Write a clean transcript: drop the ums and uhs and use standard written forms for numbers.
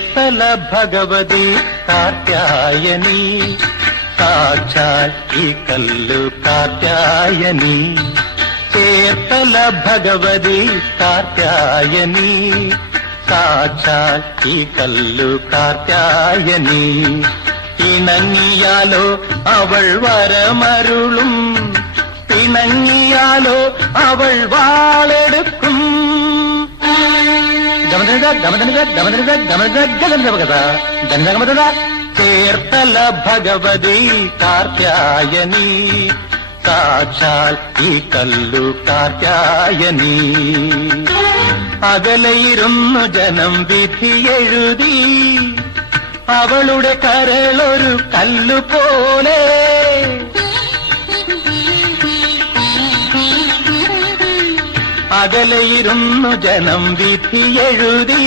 ചേർത്തല ഭഗവതി കാർത്യായനി സാക്ഷാൽ ഈ കല്ലു കാർത്യായനി ചേർത്തല ഭഗവതി കാർത്യായനി സാക്ഷാൽ ഈ കല്ലു കാർത്യായനി ഇണങ്ങിയാലോ അവൾ വരമരുളും പിണങ്ങിയാലോ അവൾ വാളെടുക്കും ചേർത്തല ഭഗവതി കാർത്യായനി സാക്ഷാൽ ഈ കല്ലു കാർത്യായനി അകലെയിരുന്നു ജനം വിധി എഴുതി അവളുടെ കരളൊരു കല്ലുപോലെ അകലെയിരുന്നു ജനം വിധി എഴുതി